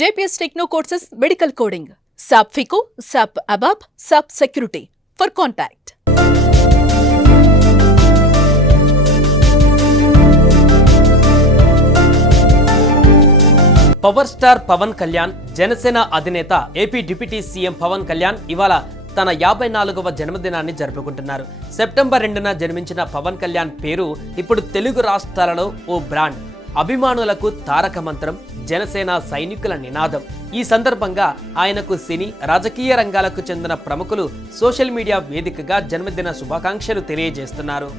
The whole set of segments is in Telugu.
JPS techno courses medical coding SAP FICO, SAP ABAP, SAP Security. For contact. Power star Pawan Kalyan Janasena అధినేత AP deputy CM Pawan Kalyan ఇవాళ తన యాభై నాలుగవ జన్మదినాన్ని జరుపుకుంటున్నారు సెప్టెంబర్ రెండున జన్మించిన పవన్ కళ్యాణ్ పేరు ఇప్పుడు తెలుగు రాష్ట్రాలలో ఓ బ్రాండ్ అభిమానులకు తారక మంత్రం జనసేన సైనికుల నినాదం. ఈ సందర్భంగా ఆయనకు సినీ రాజకీయ రంగాలకు చెందిన ప్రముఖులు సోషల్ మీడియా వేదికగా జన్మదిన శుభాకాంక్షలు తెలియజేస్తున్నారు.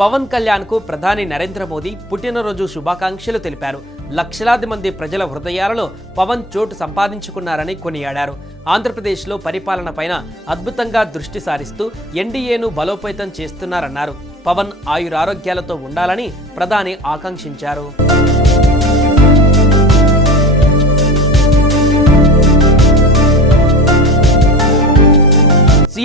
పవన్ కళ్యాణ్కు ప్రధాని నరేంద్ర మోదీ పుట్టినరోజు శుభాకాంక్షలు తెలిపారు. లక్షలాది మంది ప్రజల హృదయాలలో పవన్ చోటు సంపాదించుకున్నారని కొనియాడారు. ఆంధ్రప్రదేశ్లో పరిపాలనపైన అద్భుతంగా దృష్టి సారిస్తూ ఎన్డీఏను బలోపేతం చేస్తున్నారన్నారు. పవన్ ఆయురారోగ్యాలతో ఉండాలని ప్రధాని ఆకాంక్షించారు.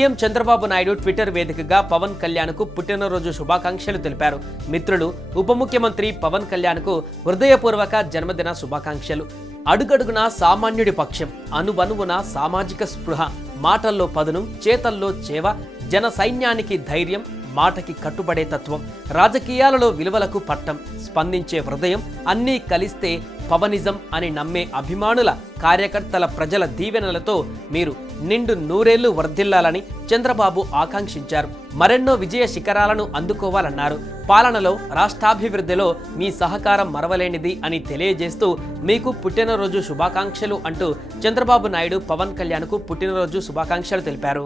సీఎం చంద్రబాబు నాయుడు ట్విట్టర్ వేదికగా పవన్ కళ్యాణ్కు పుట్టినరోజు శుభాకాంక్షలు తెలిపారు. మిత్రులు ఉప ముఖ్యమంత్రి పవన్ కళ్యాణ్కు హృదయపూర్వక జన్మదిన శుభాకాంక్షలు. అడుగడుగున సామాన్యుడి పక్షం అనువనువున సామాజిక స్పృహ మాటల్లో పదును చేతల్లో చేవ జన సైన్యానికి ధైర్యం మాటకి కట్టుబడే తత్వం రాజకీయాలలో విలువలకు పట్టం స్పందించే హృదయం అన్నీ కలిస్తే పవనిజం అని నమ్మే అభిమానుల కార్యకర్తల ప్రజల దీవెనలతో మీరు నిండు నూరేళ్ళు వర్ధిల్లాలని చంద్రబాబు ఆకాంక్షించారు. మరెన్నో విజయ శిఖరాలను అందుకోవాలన్నారు. పాలనలో రాష్ట్రాభివృద్ధిలో మీ సహకారం మరవలేనిది అని తెలియజేస్తూ మీకు పుట్టినరోజు శుభాకాంక్షలు అంటూ చంద్రబాబు నాయుడు పవన్ కళ్యాణ్కు పుట్టినరోజు శుభాకాంక్షలు తెలిపారు.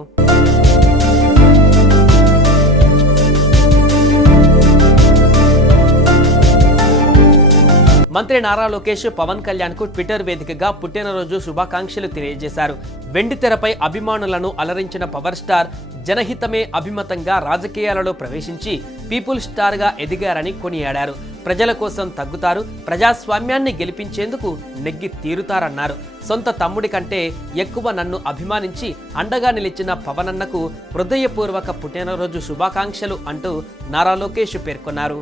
మంత్రి నారా లోకేష్ పవన్ కళ్యాణ్కు ట్విట్టర్ వేదికగా పుట్టినరోజు శుభాకాంక్షలు తెలియజేశారు. వెండి తెరపై అభిమానులను అలరించిన పవర్ స్టార్ జనహితమే అభిమతంగా రాజకీయాలలో ప్రవేశించి పీపుల్ స్టార్గా ఎదిగారని కొనియాడారు. ప్రజల కోసం తగ్గుతారు ప్రజాస్వామ్యాన్ని గెలిపించేందుకు నెగ్గి తీరుతారన్నారు. సొంత తమ్ముడి కంటే ఎక్కువ నన్ను అభిమానించి అండగా నిలిచిన పవనన్నకు హృదయపూర్వక పుట్టినరోజు శుభాకాంక్షలు అంటూ నారా లోకేష్ పేర్కొన్నారు.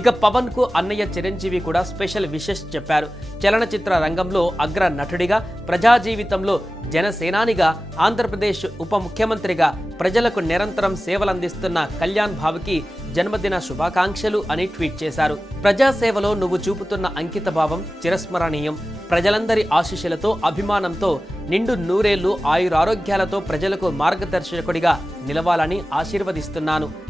ఇక పవన్కు అన్నయ్య చిరంజీవి కూడా స్పెషల్ విషెస్ చెప్పారు. చలనచిత్ర రంగంలో అగ్ర నటుడిగా ప్రజా జీవితంలో జనసేనానిగా ఆంధ్రప్రదేశ్ ఉప ముఖ్యమంత్రిగా ప్రజలకు నిరంతరం సేవలందిస్తున్న కళ్యాణ్ భావికి జన్మదిన శుభాకాంక్షలు అని ట్వీట్ చేశారు. ప్రజాసేవలో నువ్వు చూపుతున్న అంకిత భావం చిరస్మరణీయం. ప్రజలందరి ఆశీస్సులతో అభిమానంతో నిండు నూరేళ్ళు ఆయురారోగ్యాలతో ప్రజలకు మార్గదర్శకుడిగా నిలవాలని ఆశీర్వదిస్తున్నాను.